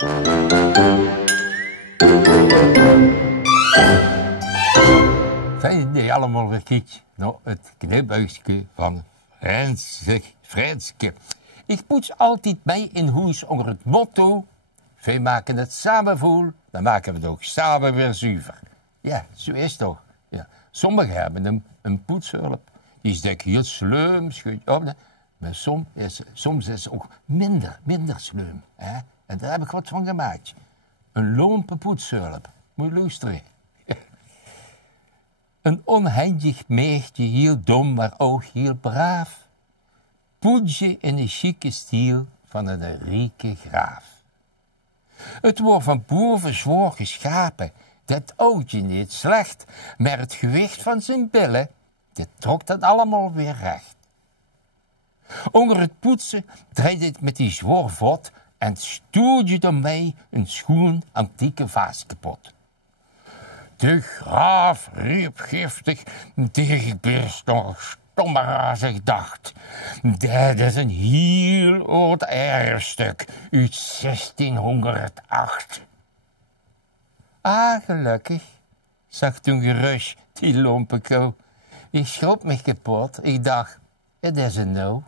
Zijn jullie allemaal gekeken naar het knipuisje van Franske? Ik poets altijd mee in huis onder het motto: wij maken het samen vol, dan maken we het ook samen weer zuiver. Ja, zo is het toch. Ja. Sommigen hebben een poetshulp, die is denk heel sleum, maar soms is het ook minder sleum. Hè? En daar heb ik wat van gemaakt. Een lompe poetshulp. Moet je luisteren. Een onhandig meisje, heel dom, maar ook heel braaf. Poetje in de chique stiel van een rieke graaf. Het wordt van boven zwaar geschapen, dat oudje niet slecht, maar het gewicht van zijn billen, dit trok dat allemaal weer recht. Onder het poetsen draait het met die zwaar vod en stoot je ermee een schoon antieke vaas kapot. De graaf riep giftig, dichtbest nog stommerazig dacht. Dat is een heel oud erfstuk uit 1608. Ah, gelukkig, zag toen gerust die lompe kou. Ik schrok me kapot, ik dacht, het is een no.